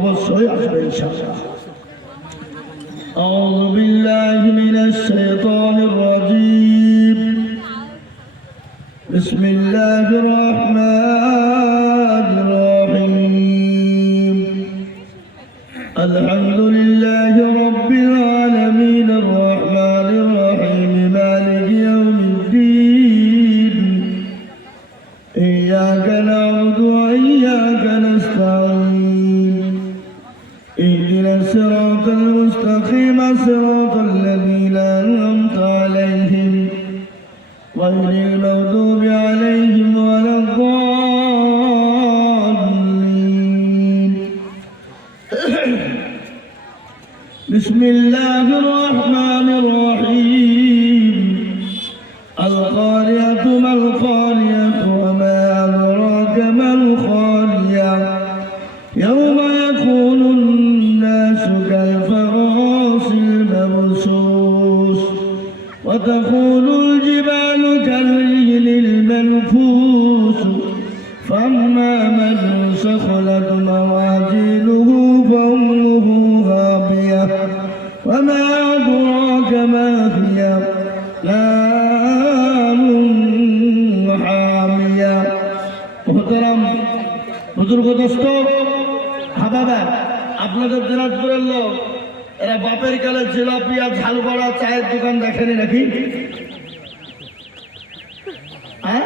অবশ্যই আসবে ইনশাআল্লাহ। আউযু বিল্লাহি মিনাশ শাইতানির রাজীম। বিসমিল্লাহির রাহমানির রাহিম। আলহামদুলিল্লাহি রাব্বিল আলামিন আর রাহমানির রাহিম মালিকি ইয়াউমিদ্দিন। ইয়্যাকা না'বুদু ওয়া ইয়্যাকা নাস্তাঈন। ইহদিনাস সিরাতাল মুস্তাকিম সিরাতাল লাযীনা আন'আমতা আলাইহিম গায়রিল মাগদুবি আলাইহিম ওয়ালাদ-দাল্লিন। বিসমিল্লাহির রাহমানির রাহিম। القارعة ما القارعة وما أدراك ما القارعة يوم يكون الناس كالفراش المبثوث وتكون الجبال كالعهن المنفوش فأما من ثقلت موازينه فأمه هاوية وما أدراك ما هي বুজুর্গদোস্ত হাবাবা, আপনাদের দিনাজপুরের লোক এরা বাপের কালে জিলাপি আর ঝাল বড়া চায়ের দোকান দেখেনি নাকি? হ্যাঁ,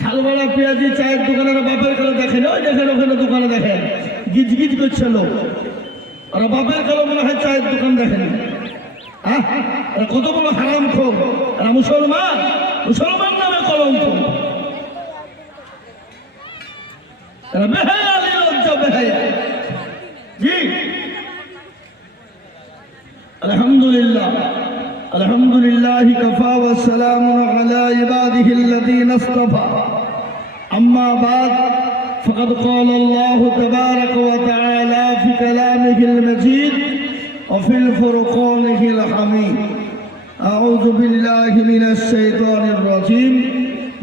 ঝাল বড়া পেঁয়াজি চায়ের দোকান এরা বাপের কালে দেখেনি। ওই দেখেন ওখানে দোকানে দেখেন গিজ গিজ করছে লোক। ওরা বাপের কালে মনে হয় চায়ের দোকান দেখেনি। হ্যাঁ, এরা কত বড় হারাম খোর। এরা মুসলমান, মুসলমান নামে কলঙ্ক। এরা বেহায়া, নির্লজ্জ বেহায়া। জি, আলহামদুলিল্লাহ আলহামদুলিল্লাহি কাফা ওয়া সালামুন আলা ইবাদিহিল্লাযীনা ইসতাফা। আম্মা বাদ, ফাকাদ ক্বালা আল্লাহু তাবারাকা ওয়া তাআলা ফি কালামিহিল মাজিদ ওয়া ফিল ফুরকানিহিল হামিদ। আউযু বিল্লাহি মিনাশ শাইতানির রাজীম।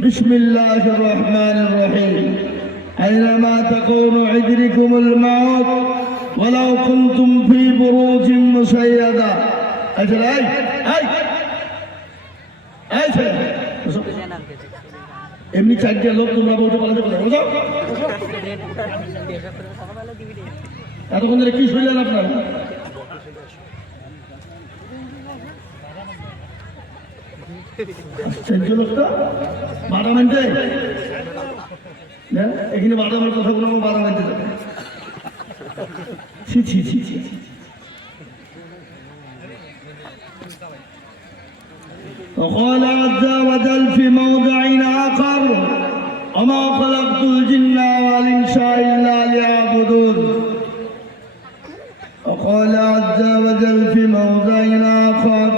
বিসমিল্লাহির রাহমানির রাহিম। أينما تكونوا يدرككم الموت ولو كنتم في بروج مشيدة. أجل এমনি চারটে লোক তোমরা বলতে পারলে বোঝাও। এতক্ষণ ধরে কি শুনলেন আপনারা? লোকটা 12 মিনিটে এখানে বাদামের কথা বলে আমার বাদাম আনতে যাবে। ছি ছি ছি ছি। وقال عز وجل في موضع آخر وما خلقت الجن والإنس إلا ليعبدون. وقال عز وجل في موضع آخر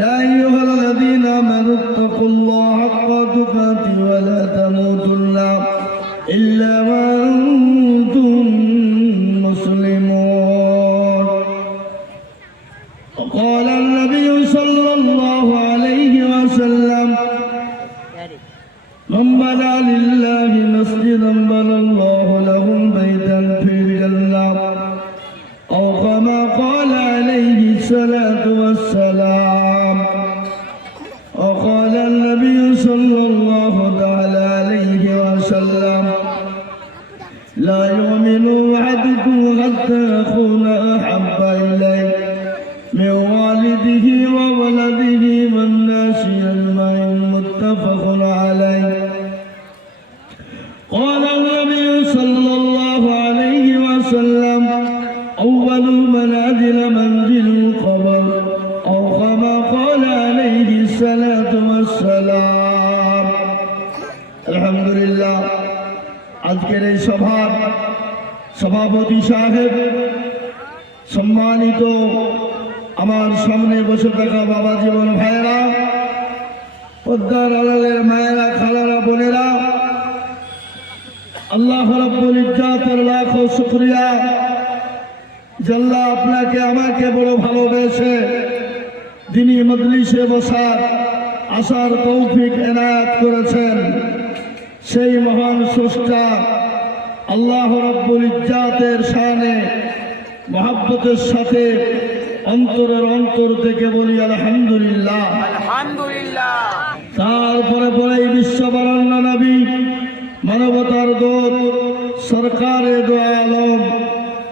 يا أيها الذين آمنوا اتقوا الله حق تقاته ولا تموتن إلا وأنتم مسلمون. وقال النبي صلى الله عليه وسلم من بنى لله مسجدا بنى الله له بيتا في الجنة أو كما قال عليه الصلاة والسلام. وقال النبي صلى الله تعالى عليه وسلم لا يؤمن أحدكم حتى يكون أحب إليه من والده وولده والناس أجمعين. متفق عليه. قال النبي صلى الله عليه وسلم أول منازل منزل القبر أو كما قال عليه الصلاة والسلام. الحمد لله. আজকের এই সভার সভাপতি সাহেব, সম্মানিত আমার সামনে বসে থাকা বাবা জীবন ভাইয়েরা, পদ্মার আড়ালের মায়েরা, খালারা, বোনেরা, আল্লাহ রাব্বুল ইজ্জাতের লাখো শুকরিয়া যে আল্লাহ আপনাকে আমাকে বড় ভালোবেসে দিনী মজলিসে বসার আসার তৌফিক এনায়েত করেছেন। সেই মহান স্রষ্টা আল্লাহ রাব্বুল ইজ্জাতের শানে মহব্বতের সাথে অন্তরের অন্তর থেকে বলি আলহামদুলিল্লাহ। আলহামদুলিল্লাহ। তারপরে পরে বিশ্ববরণ্য নবী মানবতার দূত সরকারে দো আলম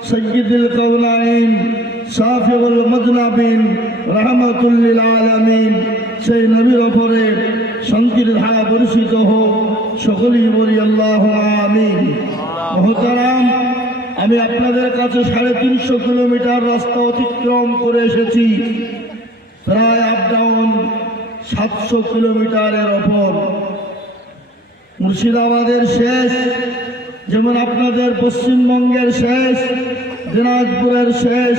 সৈয়দুল কাওনাইন শাফিউল মুযনিবিন রাহমাতুল লিল আলামিন সেই নবীর উপরে শান্তির ধারা বর্ষিত হোক, সকলেই বলি আল্লাহুম্মা আমিন। মুহতারাম, আমি আপনাদের কাছে 350 কিলোমিটার রাস্তা অতিক্রম করে এসেছি, প্রায় আপ ডাউন 700 কিলোমিটারের ওপর। মুর্শিদাবাদের শেষ, যেমন আপনাদের পশ্চিমবঙ্গের শেষ, দিনাজপুরের শেষ,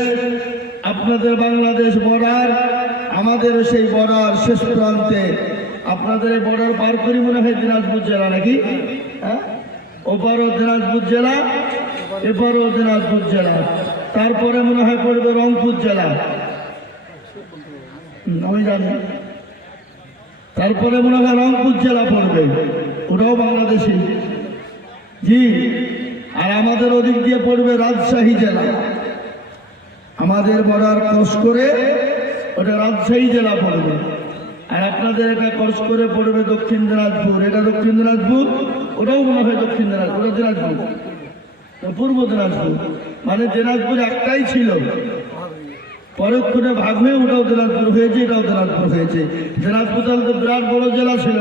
আপনাদের বাংলাদেশ বর্ডার, আমাদের সেই বর্ডার শেষ প্রান্তে। আপনাদের এই বর্ডার পার করি মনে হয় দিনাজপুর জেলা নাকি? হ্যাঁ, ওপারও দিনাজপুর জেলা, এপারও দিনাজপুর জেলা, তারপরে মনে হয় পড়বে রংপুর জেলা, আমি জানি। তারপরে মনে হয় রংপুর জেলা পড়বে, ওটাও বাংলাদেশি। জি, আর আমাদের ওদিক দিয়ে পড়বে রাজশাহী জেলা। আমাদের বর্ডার ক্রস করে ওটা রাজশাহী জেলা পড়বে। আর আপনাদের এটা ক্রস করে পড়বে দক্ষিণ দিনাজপুর। এটা দক্ষিণ দিনাজপুর, ওটাও মনে হয় দক্ষিণ দিনাজপুর, ওটা দিনাজপুর, পূর্ব দিনাজপুর। মানে দিনাজপুর একটাই ছিল, পরক্ষণে ভাগ হয়ে ওটাও দিনাজপুর হয়েছে, এটাও দিনাজপুর হয়েছে। দিনাজপুর তাহলে তো বিরাট বড় জেলা ছিল,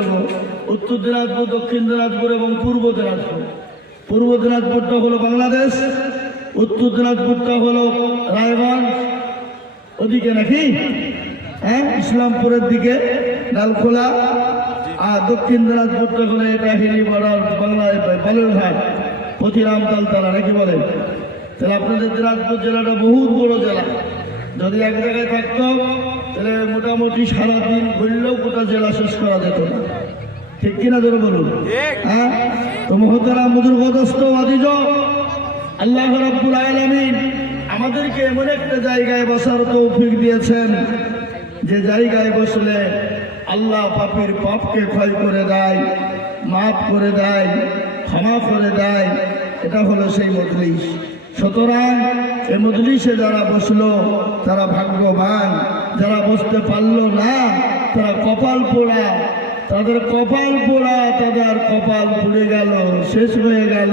উত্তর দিনাজপুর, দক্ষিণ দিনাজপুর এবং পূর্ব দিনাজপুর। পূর্ব দিনাজপুরটা হলো বাংলাদেশ, উত্তর দিনাজপুরটা হলো রায়গঞ্জ ওদিকে নাকি, হ্যাঁ, ইসলামপুরের দিকে ডালখোলা। আর দক্ষিণ দিনাজপুরটা হলো এটা হিলি বর্ডার, বাংলায় বালুরঘাট, পথিরাম, তালতলা নাকি বলে। তাহলে আপনাদের দিনাজপুর জেলাটা বহুত বড় জেলা। যদি এক জায়গায় থাকতো তাহলে মোটামুটি সারাদিন ঘুরলেও গোটা জেলা শেষ করা যেত না, ঠিক কিনা ধরে বলুন? হ্যাঁ, তো মুহতারাম মুজুরগদস্ত আজিজ, আল্লাহ রাব্বুল আলামিন আমাদেরকে এমন একটা জায়গায় বসার তৌফিক দিয়েছেন, যে জায়গায় বসলে আল্লাহ পাপীর পাপকে ক্ষয় করে দেয়, মাফ করে দেয়, ক্ষমা করে দেয়। এটা হলো সেই মজলিস। সুতরাং এই মজলিসে যারা বসলো তারা ভাগ্যবান, যারা বসতে পারলো না তারা কপাল পোড়া। তাদের কপাল পোড়া, তাদের কপাল পুড়ে গেল, শেষ হয়ে গেল,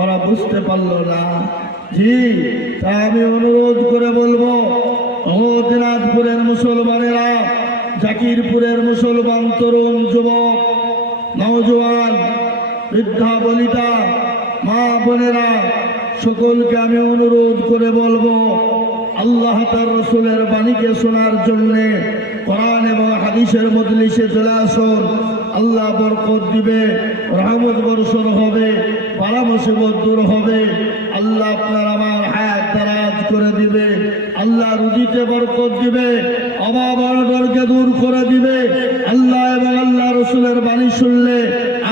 ওরা বুঝতে পারলো না। জি, তাই আমি অনুরোধ করে বলবো, ও দিনাজপুরের মুসলমানেরা, জাকিরপুরের মুসলমান তরুণ যুবক, নওজোয়ান, বৃদ্ধা বনিতা, মা বোনেরা, সকলকে আমি অনুরোধ করে বলবো, আল্লাহ তার রসুলের বাণীকে শোনার জন্যে কোরআন এবং হাদিসের মজলিসে চলে আসুন। আল্লাহ বরকত দিবে, রহমত বর্ষণ হবে, বালা মুসিবত দূর হবে। আল্লাহ আপনার আমার হায়াত দারাজ করে দিবে। আল্লাহ রুজিতে বরকত দিবে, অভাব অনটনকে দূর করে দিবে। আল্লাহ এবং আল্লাহ রসুলের বাণী শুনলে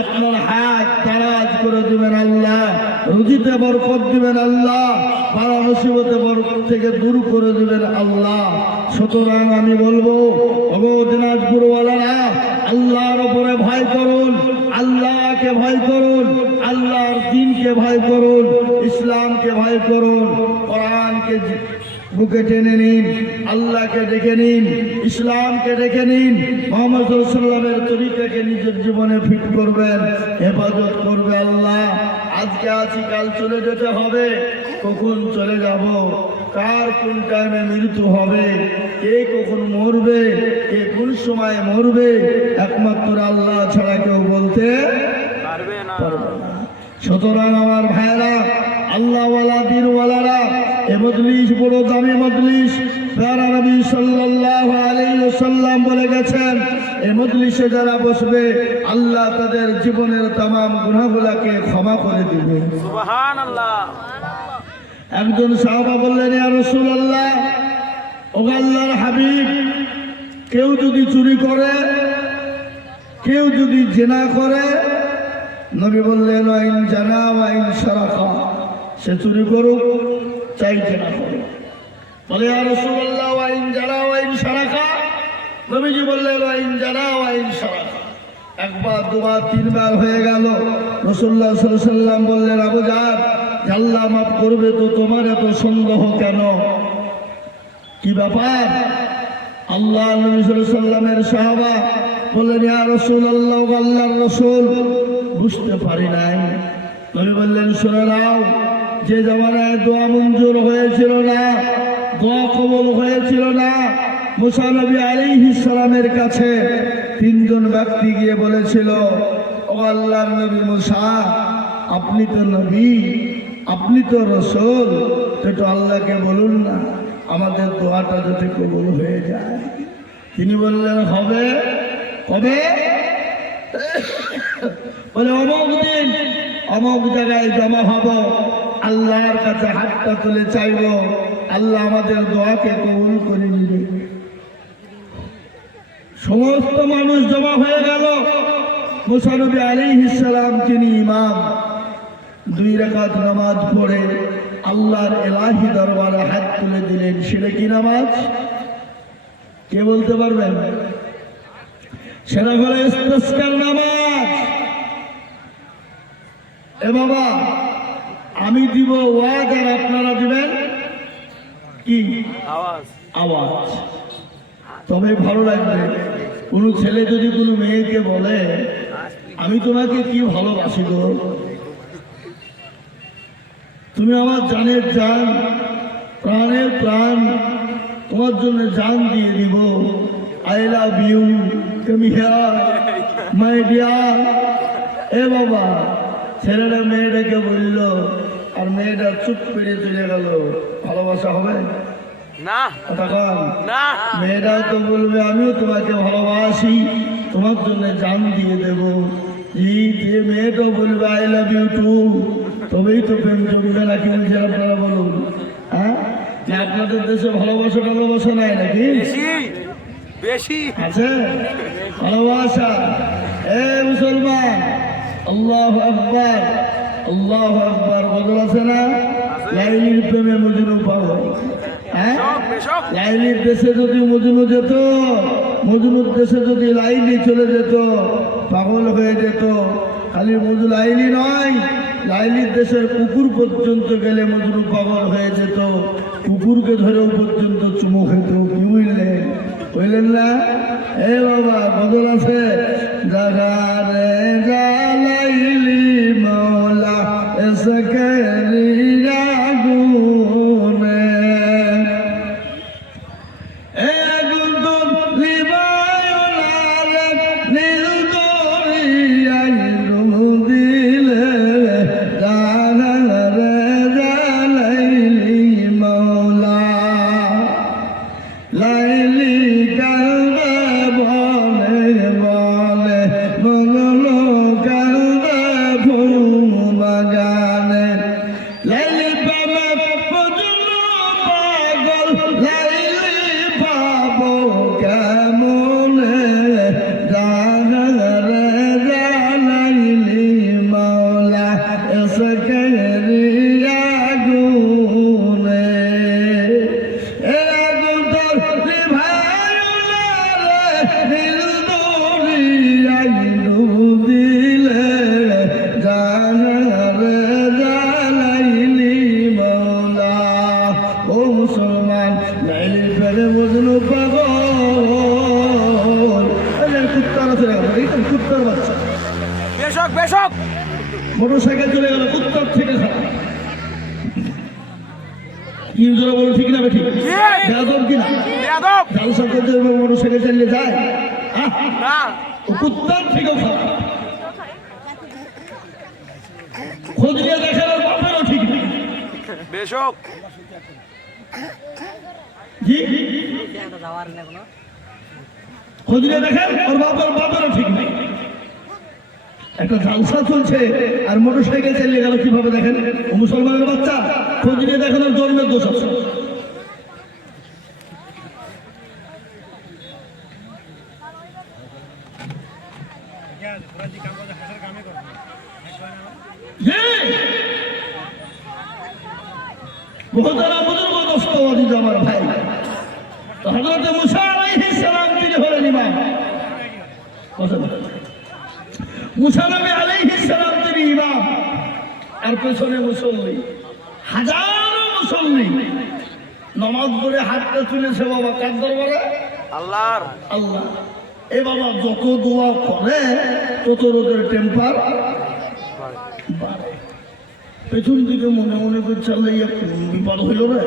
আপনার হায়াত দারাজ করে দিবেন আল্লাহ, রুজিতে বরকত দিবেন আল্লাহ, বালা মুসিবতে বরকত থেকে দূর করে দিবেন আল্লাহ। সুতরাং আমি বলবো, ওগো দিনাজপুরওয়ালারা, আল্লাহর উপরে ভয় করুন, আল্লাহকে ভয় করুন, আল্লাহর দ্বীনকে ভয় করুন, ইসলামকে ভয় করুন, কোরআনকে বুকে টেনে নিন, আল্লাহকে ডেকে নিন, ইসলামকে ডেকে নিন, মুহাম্মদ সাল্লাল্লাহু আলাইহি ওয়াসাল্লামের তরিকাকে নিজের জীবনে ফিট করবেন, হেফাজত করবে আল্লাহ। আজকে আছি, কাল চলে যেতে হবে, কখন চলে যাব, কার কোন টাইমে মৃত্যু হবে, কে কখন মরবে, কে কোন সময় মরবে, একমাত্র আল্লাহ ছাড়া কেউ বলতে পারবে না। সুতরাং আমার ভাইরা, আল্লাহওয়ালা দিনওয়ালারা, এ মজলিস বড় দামি মজলিস। প্যারা নবী সাল্লাল্লাহু আলাইহি ওয়াসাল্লাম বলে গেছেন, এই মজলিসে যারা বসবে আল্লাহ তাদের জীবনের तमाम গুনাহগুলোকে ক্ষমা করে দিবে। সুবহানাল্লাহ। একজন সাহাবা বললেন, ইয়া রাসূলুল্লাহ, ও আল্লাহর হাবিব, কেউ যদি চুরি করে, কেউ যদি জিনা করে, নবী বললেন, ওয়াইন জানা ওয়াইন সারাকা, সে চুরি করুক চাই জিনা করুক। বলে, ইয়া রাসূলুল্লাহ, ওয়াইন জানা ওয়াইন সারাকা, নবীজি বললেন, ওয়াইন জানা ওয়াইন সারাকা, একবার দুবার তিনবার হয়ে গেল। রাসূলুল্লাহ সাল্লাল্লাহু আলাইহি ওয়াসাল্লাম বললেন, আবু জার, আল্লাহ মাফ করবে তো তোমার এত সন্দেহ কেন? কি ব্যাপার? আল্লাহ নবী সাল্লাল্লাহু আলাইহি ওয়াসাল্লামের সাহাবা বললেন, ইয়া রাসূলুল্লাহ, আল্লাহর রাসূল, বুঝতে পারি নাই। নবী বললেন, শুনে নাও, যে জামানায় দোয়া মঞ্জুর হয়েছিল না, দোয়া কবুল হয়েছিল না, মুসা নবী আলাইহিস সালামের কাছে তিনজন ব্যক্তি গিয়ে বলেছিল, ও আল্লাহর নবী মুসা, আপনি তো নবী, আপনি তো রাসূল, একটু আল্লাহকে বলুন না আমাদের দোয়াটা যাতে কবুল হয়ে যায়। তিনি বললেন, হবে। কবে? বলে অমুক দিন অমুক জায়গায় জমা হব, আল্লাহর কাছে হাতটা তুলে চাইব, আল্লাহ আমাদের দোয়াকে কবুল করে নিবে। সমস্ত মানুষ জমা হয়ে গেল। মুসা নবী আলাইহিস সালাম তিনি ইমাম, 2 রাকাত নামাজ পড়ে আল্লাহর ইলাহি দরবারে হাত তুলে দিলেন। সেটা কি নামাজ? কে বলতে পারবেন? সেটা হলো ইস্তিসকার নামাজ। এ বাবা, আমি দিব ওয়াজ আর আপনারা দিবেন কি? আওয়াজ। আওয়াজ। তবে ভালো লাগবে। কোনো ছেলে যদি কোনো মেয়েকে বলে, আমি তোমাকে কি ভালোবাসি গো, তুমি আমার জানের জান, প্রাণের প্রাণ, তোমার জন্য জান দিয়ে দিব, আই লাভ ইউ, তুমি হিয়ার মাই ডিয়ার। এ বাবা, ছেলেটা মেয়েটাকে বলল আর মেয়েটা চুপ করে চলে গেল, ভালোবাসা হবে না? না। মেয়েটাও তো বলবে, আমিও তোমাকে ভালোবাসি, তোমার জন্য জান দিয়ে দেব। যে মেয়েটাও বলবে আই লাভ ইউ টু, তবেই তো প্রেম জমবে। নাকি বলছেন আপনারা বলুন? হ্যাঁ, যে আপনাদের দেশে ভালোবাসা টালোবাসা নাই নাকি? বেশি আছে ভালোবাসা। এ মুসলমান, আল্লাহু আকবার, আল্লাহু আকবার বদল আছে না? লাইলির প্রেমে মজনু পাগল। হ্যাঁ, লাইলির দেশে যদি মজনু যেত, মজনুর দেশে যদি লাইলি চলে যেত, পাগল হয়ে যেত। খালি মজনু লাইলি নয়, লাইলির দেশের কুকুর পর্যন্ত গেলে মজনু পাগল হয়ে যেত, কুকুরকে ধরেও পর্যন্ত চুমু খেত। কি বুঝলেন? বুঝলেন না? এ বাবা, বদল আছে। জাগারে জালাইলি মৌলা এসকেরিয়া গুনে, এ গুন্দন লিবায়নারে নীল দরিয়াই দিলে, জাগারে জালাইলি মৌলা লাইলি কালবে বলে বলে, মঙ্গলো কালবে ফুল বাগানে, লাইলি পাবে মজনু পাগল, লাইলি পাবো কেমনে, জাগারে জালাইলি মাওলা এসকেরিয়া গুনে, এ গুন্তর রিভায়ুলারে নীল দরিয়াই দিলে, জাগারে জালাইলি মাওলা। ও মুসলমান, লাইলি প্রেমে মজনু পাগল। কুত্তারা চলে গেল, এইখানে কুত্তার বাচ্চা, বেশক বেশক মোটরসাইকেল চলে গেল, কুত্তার থেকে খারাপ। কি জোরে বলো, ঠিক না বেঠিক? বেয়াদব কিনা? জালসা করতে মোটরসাইকেল চালিয়ে যায় না, ও কুত্তার থেকেও খারাপ। খোঁজ নিয়ে দেখেন, ওর বাপেরও ঠিক নেই। বেশক জি, খোঁজ নিয়ে দেখেন, ওর বাপেরও ঠিক নেই। একটা জালসা চলছে আর মোটরসাইকেল চালিয়ে গেল, কিভাবে দেখেন? ও মুসলমানের বাচ্চা, খোঁজ নিয়ে দেখেন, ওর জন্মের দোষ আছে। বহুতারা বুজুর্গ দোস্ত আজিজ আমার ভাই, তো হযরত মুসা আলাইহিস সালাম তিনি হলেন ইমাম। মুসা নবী আলাইহিস সালাম তিনি ইমাম, আর পেছনে মুসল্লি, হাজারো মুসল্লি নামাজ পড়ে হাতটা তুলেছে বাবা কার দরবারে? আল্লাহর। আল্লাহ। এ বাবা যত দোয়া করে তত রোদের টেম্পার বাড়ে। পেছন দিকে মনে মনে করছে আল্লাহ বিপদ হইল রে,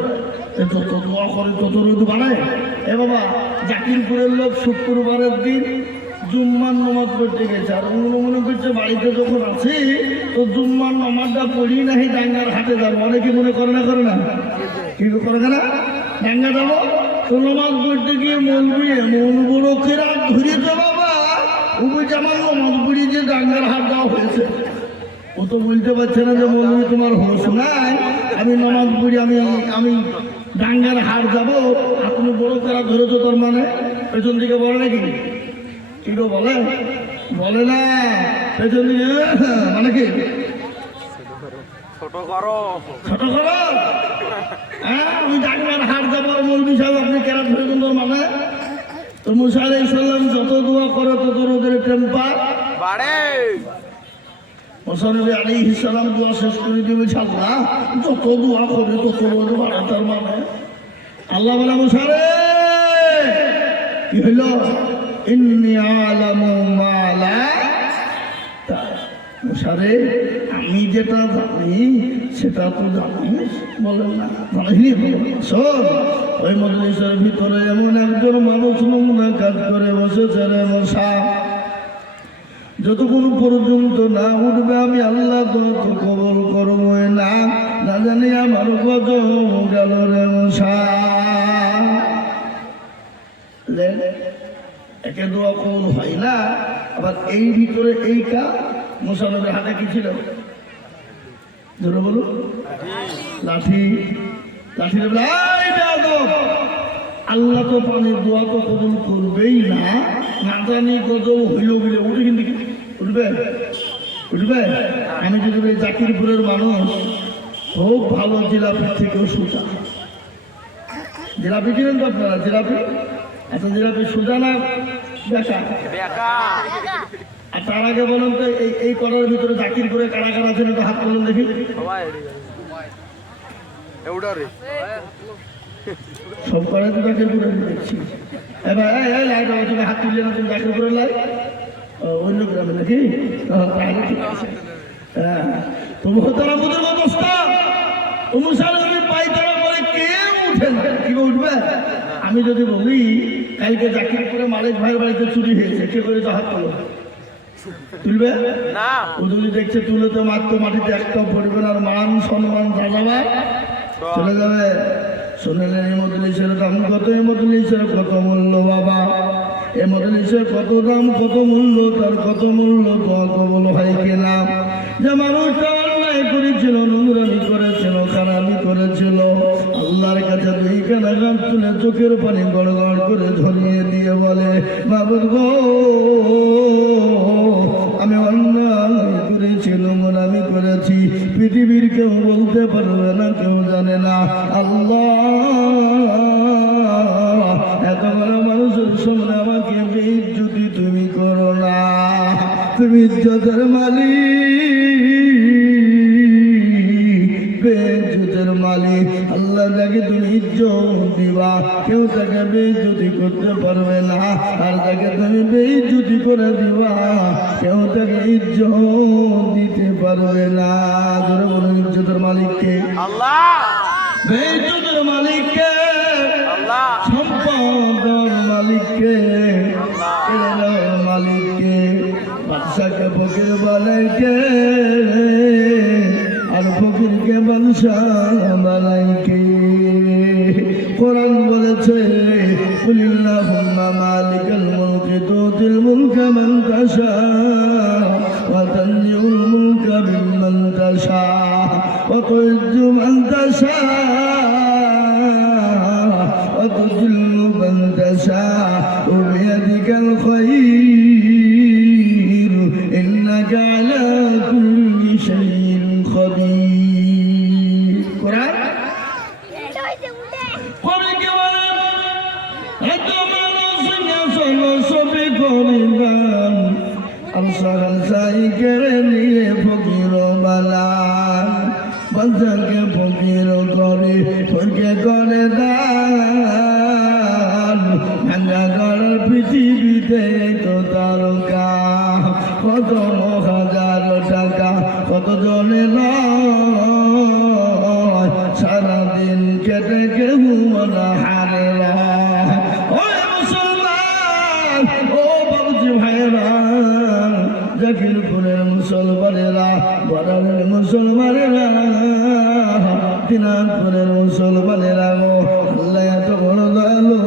যত দোয়া করে তত রোদ বাড়ায়। এ বাবা জাকিরপুরের লোক শুক্রবারের দিন জুম্মার নামাজ পড়তে গেছে, আর অন্য মনে করছে বাড়িতে যখন আছি তো জুম্মার নামাজটা পড়ি নাহি ডাঙ্গার হাটে যাবো। অনেকে মনে করে না, করে না, কি করে না, ডাঙ্গা যাবো তো নামাজ পড়তে গিয়ে মৌলবি এমন বড় কেরাত ধরিয়েছে বাবা, উবুই আমার নামাজ পড়ি যে ডাঙ্গার হাট দেওয়া হয়েছে। ও তো বলতে পারছে না যে মৌলবি তোমার হোশ নাই, আমি নামাজ পড়ি, আমি ডাঙ্গার হাট যাবো, আপনি বড় কেরাত ধরেছো তোর মানে? পেছন দিকে বলে নাকি? কি গো বলে? বলে না, পেছন দিকে মানে কি ছোট করো, ছোট করো। হ্যাঁ, আমি ডাঙ্গার হাট যাবো আর মৌলবি সাহেব আপনি কেরাত ধরেছেন তোর মানে? তো মুসা আলাইহিস সালাম যত দোয়া করে তত রোদের টেম্পার বাড়ে। মুসা নবী আলাইহিস সালাম দোয়া শেষ করে দিবে, আল্লাহ যত দোয়া করে তত রোদ বাড়ে। তার মানে আল্লাহ বলে মুসা রে কি হইল? ইন্নী আলামু মা লা তা'লাম। মুসা রে আমি যেটা জানি সেটা তো জানিস। বলেন না জানিনি? শোন, ওই মজলিসের ভিতরে এমন একজন মানুষ নোংরা কাজ করে বসেছে রে মশা, যতক্ষণ পর্যন্ত না উঠবে আমি আল্লাহ তো কবল করবো না। না জানি আমার কত গেল রে মশা। একে দোয়া কবল হয় না, আবার এই ভিতরে এই কাজ। মুসা নবীর হাতে কি ছিল? ধরো বলো, লাঠি। লাঠি আল্লাহ তো পানির দোয়া তো কবুল করবেই না, না জানি গজব হইল বলে উঠে কিন্তু উঠবে, উঠবে। আমি যদি বলি জাকিরপুরের মানুষ খুব ভালো, জিলাপির থেকেও সোজা। জিলাপি কিনেন তো আপনারা? জিলাপি, আচ্ছা জিলাপি সোজা না বেকা? আর তার আগে বলুন তো এই করার ভিতরে জাকিরপুরে কারা কারা আছেন একটু হাত তুলুন দেখি। সব করে তো জাকিরপুরে দেখছি। এবার এই লাইট তুমি হাত তুললে না, তুমি জাকিরপুরে লাইট অন্য গ্রামে নাকি? হ্যাঁ, তুমি হতারা বুঝের অবস্থা অনুসারে পায়তারা করে কেউ উঠে না। কি উঠবে? আমি যদি বলি কালকে জাকিরপুরে মালিক ভাইয়ের বাড়িতে চুরি হয়েছে, কে করে হাত তোলো? তুলবে না। ও যদি দেখছে তুলে তো মাত্র মাটিতে একটাও পড়বে না, আর মান সম্মান যাবে চলে যাবে। শুনলেন এই মজলিসের দাম কত, এই মজলিসের কত মূল্য বাবা, এই মজলিসের কত দাম, কত মূল্য, তার কত মূল্য দোয়া কবুল হয় কিনা। যে মানুষটা অন্যায় করেছিল, নোংরামি করেছিল, খারাপি করেছিল, আল্লাহর কাছে দুই কানা গান তুলে চোখের পানি গড় গড় করে ঝরিয়ে দিয়ে বলে, মাবুদ গো আমি অন্যায় করেছি, নোংরামি করেছি, পৃথিবীর কেউ বলতে পারবে না, কেউ জানে না। আল্লাহ এত বড় মানুষের সামনে আমাকে বেইজ্জতি তুমি করো না, তুমি ইজ্জতের মালিক, বেইজ্জতের মালিক। আল্লাহ যাকে তুমি ইজ্জত দিবা কেউ তাকে বেইজ্জতি করতে পারবে না, আর যাকে তুমি বেইজ্জতি করে দিবা কেউ তাকে ইজ্জত দিতে পারবে না। জোরে বলুন ইজ্জতের মালিককে আল্লাহ, বেইজ্জতের মালিককে আল্লাহ, সম্পদের মালিককে আল্লাহ, মালিককে। বাদশাকে ফকির বানাইকে আর ফকিরকে বাদশাহ বানাইকে। কোরআন বলেছে কুলিল্লাহুম্মা মালিকাল মুলকি তুতিল মুলকা মান তাশা ওয়া তানজিউল মুলকা মিম্মান তাশা ওয়া তুইজ্জু মান তাশা ওয়া তুযিল্লু মান তাশা ওয়া বিয়াদিকাল খায়র ইন্নাকা আলা কুল্লি শাইইন কাদির। কোরআন আর সকাল সাই কেড়ে নিয়ে ফকির বালা বাচ্চাকে ফকির করে ফকির করে দান ভাঙ্গা গড়ার পৃথিবীতে তো তারকা কত হাজার টাকা কত জনে নয় সারাদিন কেটে কেউ মনে হারে জাকিরপুরের মুসলমানেরা বরানের মুসলমানেরা দিনাজপুরের মুসলমানেরা আল্লাহ এত বড় দয়ালু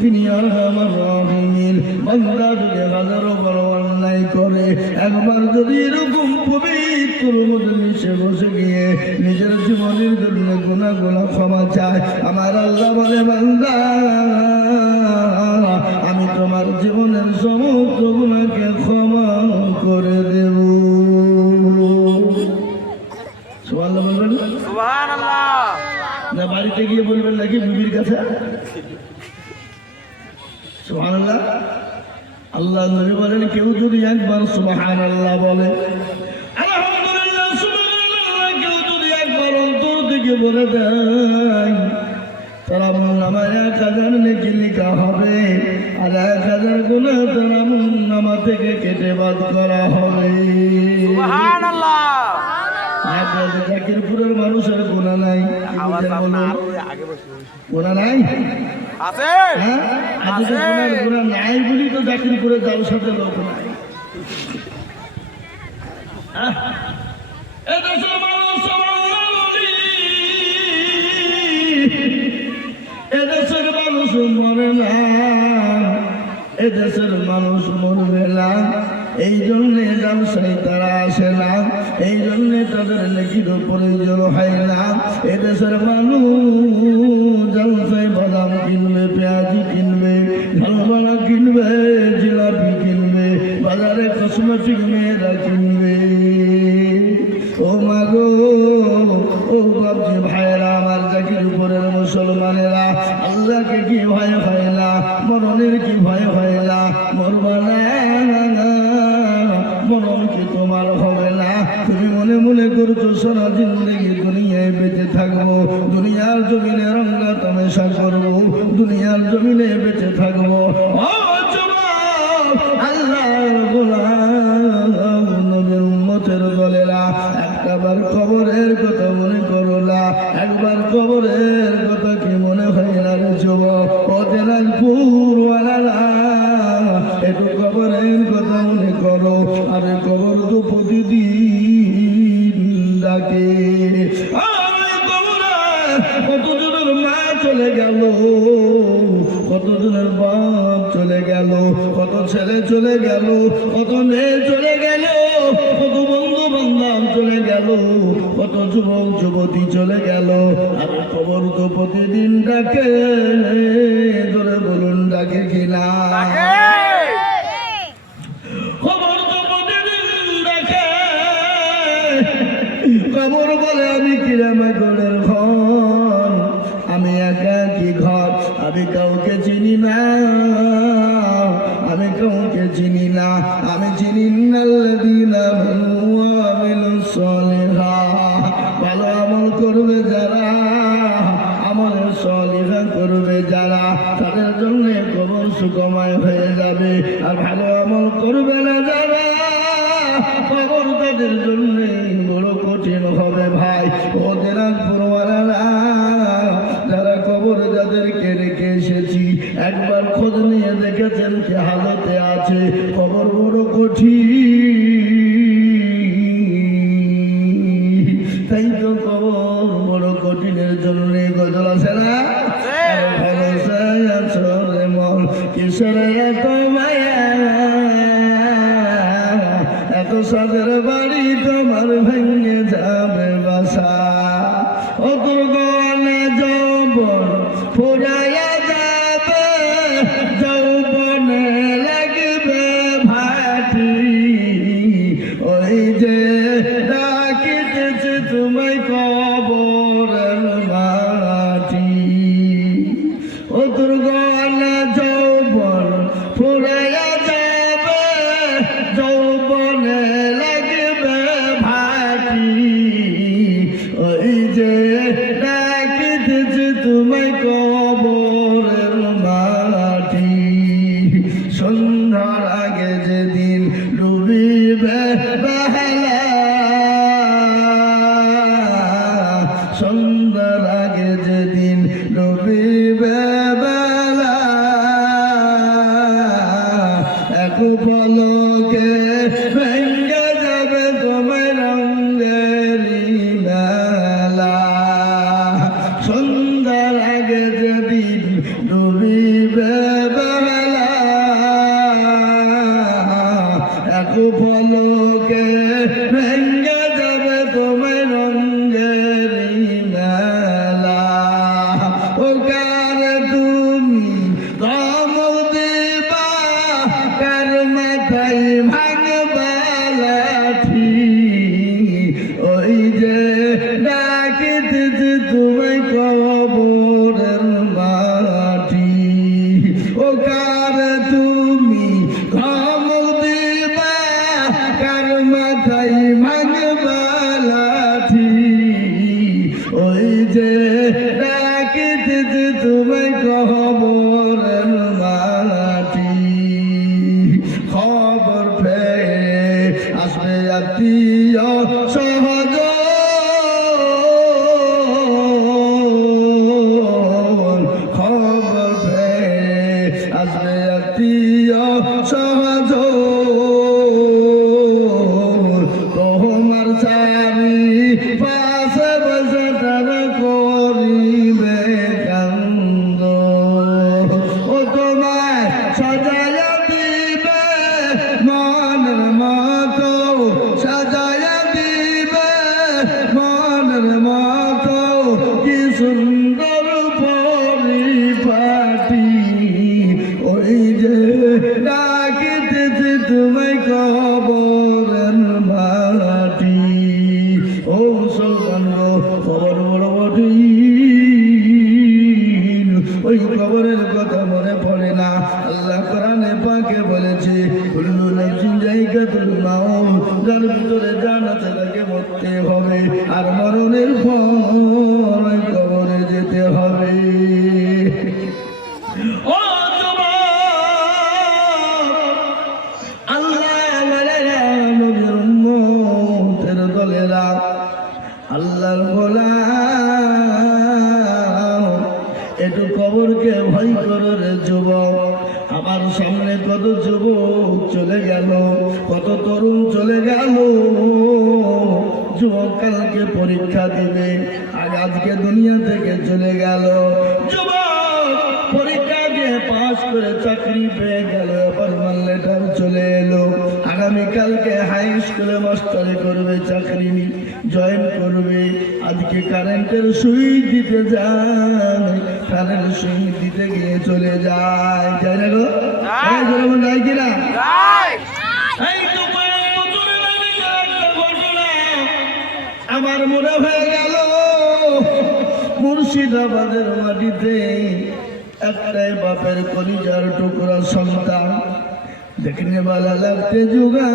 তিনি আর আমার রহিমের বান্দা যদি হাজারো বড় অন্যায় করে একবার যদি এরকম পবিত্র মজলিসে বসে গিয়ে নিজের জীবনের জন্য গুনাহগুলো ক্ষমা চায় আমার আল্লাহ বলে বান্দা আমি তোমার জীবনের সমস্ত গুনাহকে ক্ষমা করে দেব। সুবহানাল্লাহ বলবেন, সুবহানাল্লাহ না বাড়িতে গিয়ে বলবেন নাকি বিবির কাছে? সুবহানাল্লাহ। আল্লাহ নবী বলেন কেউ যদি একবার সুবহানাল্লাহ বলে, আলহামদুলিল্লাহ সুবহানাল্লাহ, কেউ যদি একবার অন্তর থেকে বলে দেয় তার আমলনামায় 1000 নেকি লেখা হবে আর 1000 গুনাহ তার আমলনামা থেকে কেটে বাদ করা হবে। সুবহানাল্লাহ। আপনাদের জাকিরপুরের মানুষের গুনাহ নাই, গুনাহ নাই আছে? হ্যাঁ আছে। গুনাহ নাই বলি তো জাকিরপুরের জালসাতে লোক নাই। এদেশের মানুষ এদেশের মানুষ মরে না, এদেশের মানুষ মরবে না, এই জন্যে জালসায় তারা আসে না, এই জন্যে তাদের নেকির প্রয়োজন হয় না। এদেশের মানুষ জালসায় বাদাম কিনবে, পেঁয়াজি কিনবে, ঝালবাড়া কিনবে, জিলাপি কিনবে, বাজারে কসমেটিক মেয়েরা কিনবে। ও মাগো, ও বাবজি ভাইরা আমার জাকিরপুরের মুসলমানেরা, আল্লাহকে কি ভয় হয় না, মরণের কি ভয় হয় না, মরবা না, মরণ কি তোমার হবে না? তুমি মনে মনে করছো সারা জিন্দগি দুনিয়ায় বেঁচে থাকবো, দুনিয়ার জমিনে রঙ্গা তামাশা করবো, দুনিয়ার জমিনে বেঁচে থাকবো। ও যুবক, আল্লাহর গোলাম নবীর উম্মতের দলেরা, একবার কবরের কথা মনে করো না, একবার কবরের কথা কি মনে হয় না রে যুবক? ও দিনাজপুর ওয়ালারা, একটু কবরের কথা মনে করো। আরে কবর তো প্রতিদিন ডাকে। কতজনের মা চলে গেল, কতজনের বাপ চলে গেল, কত ছেলে চলে গেল, কত মেয়ে চলে গেল, কত বন্ধু বান্ধব চলে গেল, কত যুবক যুবতী চলে গেল। আর খবর তো প্রতিদিন ডাকে, ধরে বলুন ডাকে কিনা? খবর তো প্রতিদিন ডাকে। খবর বলে আমি কিরামা গোলের ঘর, আমি একাকী ঘর, আমি কাউকে চিনি না, আমি কাউকে চিনি না, আমি চিনি না আল্লাযীনা আমিলুস সালিহাত। ভালো আমল করবে যারা, আমল সালিহা করবে যারা, তাদের জন্য কবর সুখময় হয়ে যাবে। আর ভালো আমল করবে না যারা, কবর তাদের জন্য বড় কঠিন হবে ভাই। ও দিনাজপুরওয়ালারা, যারা কবর যাদেরকে রেখে এসেছি একবার খোঁজ নিয়ে দেখেছেন কি হালতে আছে? কবর বড় কঠিন, তাই তো কবর বড় কঠিনের জন্য গজল আছে না? মন কিশোর এত মায়া, এত সাদের বাড়ি তোমার ভেঙে যাবে বাসা। ও দুর্গনে যৌবন ফুরাইয়া যাবে, যৌবনে লাগবে ভাটি, ওই যে ডাকিতেছে তোমায় কবরের মাটি। ও দুর্গনে যৌবন ফুরাইয়া যাবে, সন্ধ্যার আগে যেদিন ডুবিবে বেলা, এক পলকে ভেঙ্গে যাবে তোমার রঙের মেলা। সন্ধ্যার আগে যেদিন ডুবিবে বেলা, এক পলকে ভেঙ্গে যাবে তোমার রঙের মেলা। ও কার তুমি ধমক দিবা, কার মাথায় ভাঙবা লাঠি, ওই যে ডাকিতেছে তোমায় কবরের মাটি। ও কার তুমি ধমক দিবা, কার মাথায় ভাঙবা লাঠি, ওই যে ডাকিতেছে তোমায় কবরের মাটি। খবর পেয়ে আসবে আত্মীয় সহজ, খবর পেয়ে আসবে আত্মীয় সহজ, তোমার চারি পাশে বসে তারা করিবে কান্দ। ও তোমায় সাজায়া দিবে মনের মতো, সাজায়া দিবে মনের মতো, কি সুন্দর পরিপাটি, ওই যে ডাকিতেছে তোমায় কবরের মাটি। ও মুসলমান খবর বড় কঠিন, ওই কবরের কথা মনে পড়ে না। আল্লাহ কোরআনে পাকে বলেছে, কুল্লু নাফসিন যায়কাতুল মাউত, যার ভিতরে জান আছে তাকে মরতে হবে, আর মরণের পর ওই কবরে যেতে হবে। ও আল্লাহর গোলাম, একটু কবরকে ভয় করো রে যুবক। আমার সামনে কত যুবক চলে গেল, কত তরুণ চলে গেল। যুবক কালকে পরীক্ষা দিবে, আর আজকে দুনিয়া থেকে চলে গেল। যুবক পরীক্ষা দিয়ে পাস করে চাকরি পেয়ে গেল, ফরমান লেটার চলে এলো, আগামীকালকে হাই স্কুলে মাস্টারি করবে, চাকরি জয়েন করবে। আজকে কারেন্টের সুইচ দিতে যায়, কারেন্ট সুইচ দিতে গিয়ে চলে যায়, যাই না গো? যায় কিনা? আমার মনে হয়ে গেল মুর্শিদাবাদের মাটিতে একটাই বাপের কলিজার টুকরা সন্তান, দেখনে বালা লাগতে জোগাড়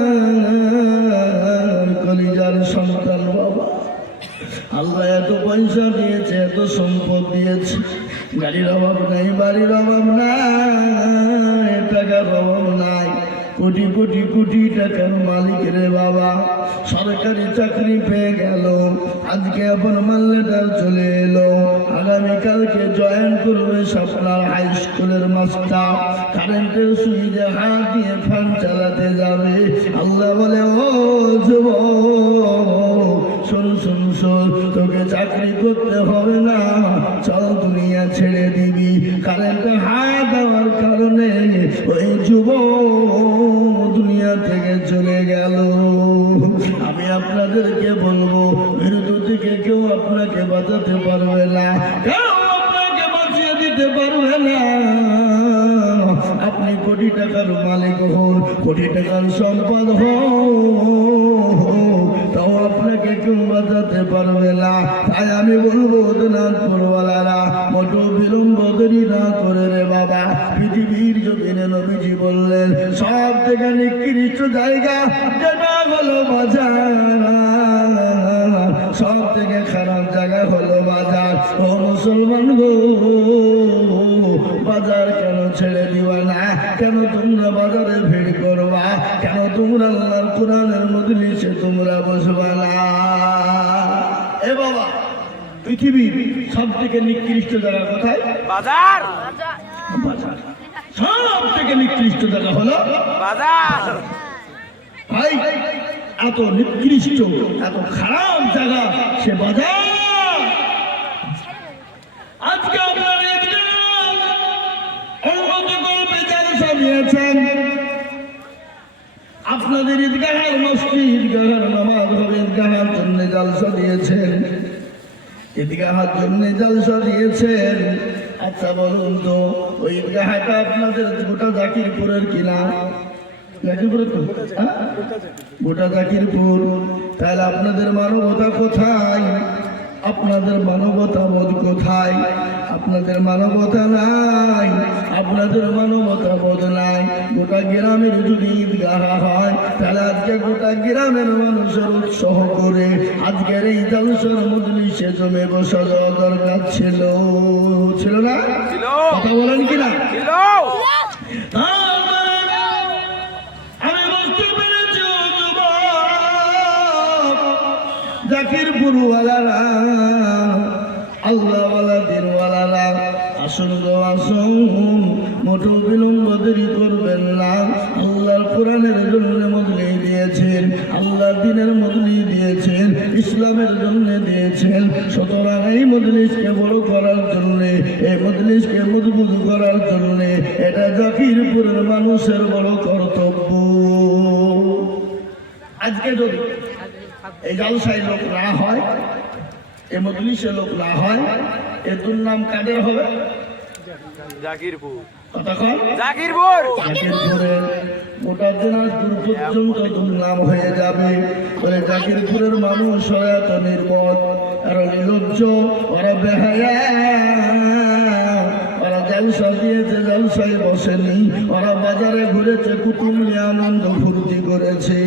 কলিজার সন্তান। বাবা আল্লাহ এত পয়সা দিয়েছে, এত সম্পদ দিয়েছে, গাড়ির অভাব নাই, বাড়ির অভাব নাই, টাকার অভাব নাই, কোটি কোটি কোটি টাকার মালিক রে বাবা। সরকারি চাকরি পেয়ে গেল, আজকে এখন মাল্লেটার চলে এলো, আগামীকালকে জয়েন করবে সাপলার হাই স্কুলের মাস্টার। কারেন্টের সুইচে হাত দিয়ে ফ্যান চালাতে যাবে। আল্লাহ বলে, ও যুবক শোন শোন শোন, তোকে চাকরি করতে হবে না, চল দুনিয়া ছেড়ে দিবি। কারেন্টে হাত দেওয়ার কারণে ওই যুবক দুনিয়া থেকে চলে গেল। আমি আপনাদেরকে বলবো, মৃত্যু থেকে কেউ আপনাকে বাঁচাতে পারবে না, কেউ আপনাকে বাঁচিয়ে দিতে পারবে না। আপনি কোটি টাকার মালিক হন, কোটি টাকার সম্পদ হন, তাও আপনাকে কেউ বাঁচাতে পারবে না। তাই আমি বলবো, দিনাজপুরওয়ালারা মোটো বিলম্ব দেরি না করে রে বাবা। পৃথিবীর জমিনে নবীজি বললেন, সব থেকে নিকৃষ্ট জায়গা যেটা হলো বাজার, সব থেকে খারাপ জায়গা হলো বাজার। ও মুসলমান গো, বাজার কেন ছেড়ে দিবা না? কেন তোমরা বাজারে ভিড় করবা? কেন তোমরা আল্লাহর কোরআনের মজলিসে তোমরা বসবা না? এ বাবা, পৃথিবীর সব থেকে নিকৃষ্ট জায়গা কোথায়? বাজার। বাজার। সব থেকে নিকৃষ্ট জায়গা হলো বাজার। ভাই, এত নিকৃষ্ট এত খারাপ জায়গা সে বাজার। আজকে আপনারা উন্নত গল্পে জালসা দিয়েছেন, আপনাদের ঈদগাহের মসজিদ ঈদগাহের নামাজ হবে ঈদগাহের জন্য জালসা দিয়েছেন, ঈদগাহের জন্য জালসা দিয়েছেন। আচ্ছা বলুন তো, ওই ঈদগাহটা আপনাদের গোটা জাকিরপুরের কিনা? জাকিরপুরের তো, হ্যাঁ? গোটা জাকিরপুর। তাহলে আপনাদের মানবতা কোথায়? আপনাদের মানবতা বোধ কোথায়? আপনাদের মানবতা নাই, আপনাদের মানবতা বোধ নাই। গোটা গ্রামের যদি ঈদগাহ হয় তাহলে আজকে গোটা গ্রামের মানুষের উৎসাহ করে আজকের এই জালসার মজলিসে জমে বসা যাওয়া দরকার ছিল, ছিল না? কথা বলেন কিনা? আমি বুঝতে পেরেছি জাকিরপুর ওয়ালারা, আল্লাহওয়ালা দিনওয়ালারা, আসুন গো আসুন, মোটো বিলম্ব দেরি করবেন না। আল্লাহর কোরআনের জন্য মজলি দিয়েছেন, আল্লাহর দিনের মজলি দিয়েছেন, ইসলামের জন্য দিয়েছেন। সুতরাং এই মজলিসকে বড় করার জন্য, এই মজলিসকে মজবুত করার জন্য এটা জাকিরপুরের মানুষের বড় কর্তব্য। আজকে যদি এই জালসায় লোক না হয়, এই মজলিসে লোক না হয়, এর দুর্নাম কাদের হবে? জাকিরপুর। কতক্ষণ? জাকিরপুর। জাকিরপুরের গোটা দিনাজপুর পর্যন্ত দুর্নাম হয়ে যাবে। বলে জাকিরপুরের মানুষ হয় এত নির্বোধ, আরো নির্লজ্জ, ওরা বেহায়া, ওরা জালসা দিয়েছে জালসায় বসেনি, ওরা বাজারে ঘুরেছে, কুটুম নিয়ে আনন্দ ফুর্তি করেছে।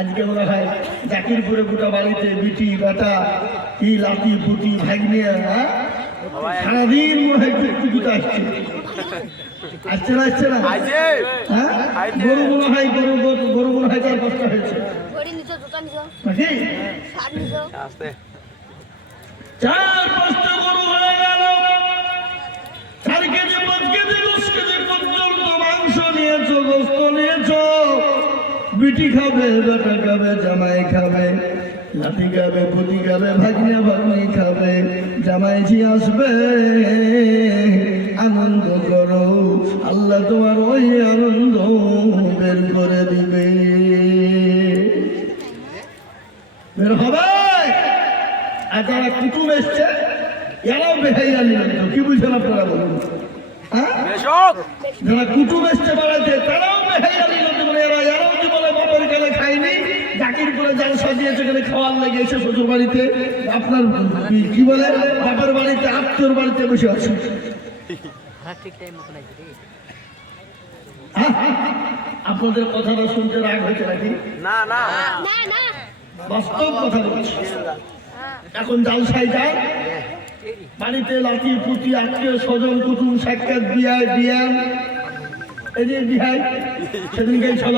আজকে মনে হয় জাকিরপুরে গোটা বাড়িতে বিটি বেটা কি লাঠি পুটি ভাগনে, সারাদিন মনে হয় কুকুটা আসছে, আসছে না? আসছে না? হ্যাঁ, গরু মনে হয় গরু মনে হয় 4-5টা হয়েছে নাকি? 4-5টা গরু হয়ে গেল। 4 কেজি 5 কেজি 10 কেজি পর্যন্ত মাংস নিয়েছো, গোস্ত নিয়েছো। বিটি খাবে, বেটা খাবে, জামাই খাবে, নাতি খাবে, পুতি খাবে, ভাগ্নে ভাগ্নি খাবে, জামাইজি আসবে। আনন্দ করো, আল্লাহ তোমার ওই আনন্দ বের করে দিবে, বের হবে। আর যারা কুটুম এসছে এরাও বেহাইয়া নিলেন, কি বুঝছেন আপনারা বলুন? হ্যাঁ, যারা কুটুম এসছে বাড়াতে তারাও বেহাইয়া নিলেন। এরাও কি বলে বাপের গেলে খাইনি, জাকিরপুরে জালসা দিয়েছে গেলে খাওয়ার লেগে এসে শ্বশুর বাড়িতে, আপনার কি বলে বাপের বাড়িতে আত্মীয়র বাড়িতে বসে আছে। আপনাদের কথাটা শুনতে রাগ হয়েছে নাকি? না না, বাস্তব কথা বলছি। এখন জালসায় যায়, বাড়িতে লাঠি পুঁতি, আত্মীয় স্বজন কুটুম সাক্ষাৎ, বিয়ায় বিয়ান, এই যে বিহাই সেদিনকে ছিল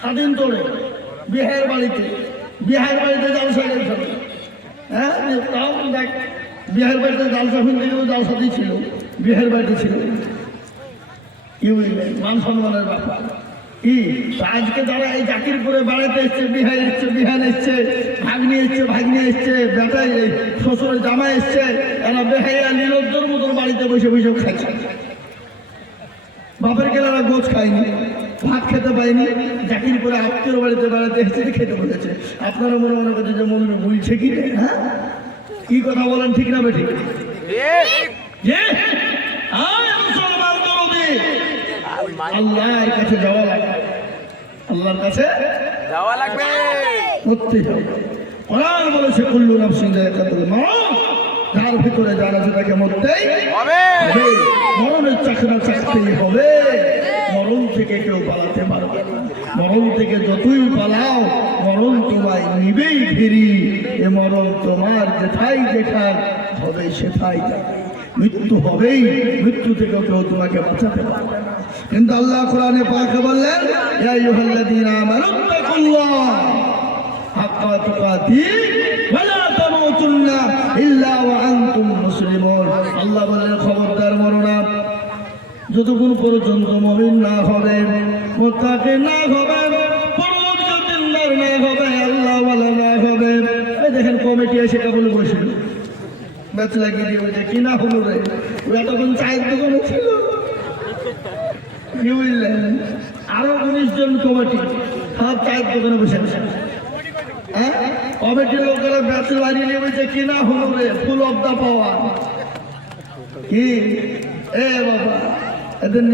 স্বাধীন তোড়ে বিহারের বাড়িতে জালসা গেছিল। হ্যাঁ, তাও দেখ বিহারের বাড়িতে জালসা শুনতে গেলেও জালসা দিয়েছিল, বিহারের বাড়িতে ছিল। কি বুঝলে, মান সম্মানের ব্যাপার। কি আজকে যারা এই জাকিরপুরে বেড়াতে এসছে, বিহার এসছে, বিহান এসছে, ভাগ্নি এসছে, বেটা শ্বশুরের জামা এসছে, এরা বেহাইয়া নিরজ্জর মতন বাড়িতে বসে বসে খাচ্ছে। বাপের গেলে এরা গোছ খায়নি, ভাত খেতে পায়নি, জাকিরপুরে আত্মীয় বাড়িতে বেড়াতে এসছে, খেতে বলেছে। আপনারা মনে মনে করছে যে মনে বলছে কি রে? হ্যাঁ, কি কথা বলেন, ঠিক না বেঠিক? আল্লাহর কাছে যাওয়া লাগবে, আল্লাহর কাছে যাওয়া লাগবে, করতে হবে। কোরআন বলেছে কুল্লু নাফসিন যায়কাতুল মাউত, যার ভিতরে জানা সেটাকে মরতেই হবে, মরণের চাকরা চাকতেই হবে। মরণ থেকে কেউ পালাতে পারবে না, মরণ থেকে যতই পালাও মরণ তোমায় নিবেই ফিরি। এ মরণ তোমার যেথায় যেখান হবে সেথায় যাবে, মৃত্যু হবেই, মৃত্যু থেকে কেউ তোমাকে বাঁচাতে পারবে না। কিন্তু আল্লাহ কোরআনে পাকে বললেন ইয়া আইয়ুহাল্লাযীনা আমানু তাকুল্লাহ হাক্কা তুকাতিহি ওয়া লা তামুতুন্না ইল্লা ওয়া আনতুম মুসলিমুন। আল্লাহ বললেন খবরদার মরো না যতক্ষণ পর্যন্ত মুমিন না হবে, মুত্তাকি না হবে, পরহেজগার না হবে, আল্লাহ ওয়ালা না হবে। এই দেখেন কমিটি এসে কেবল বসে ব্যাচ লাগিয়ে দিয়ে বলছে কি না হলো রে, ওরা তখন চায়ের দোকানে ছিল। কি বুঝলেন? আরো 19 জন কমিটি সব চায়ের দোকানে বসে বসে, হ্যাঁ কমিটির লোকেরা ব্যাচ লাগিয়ে নিয়ে বলছে কি না হলো রে, ফুল অফ দা পাওয়ার। কি এ বাবা এদের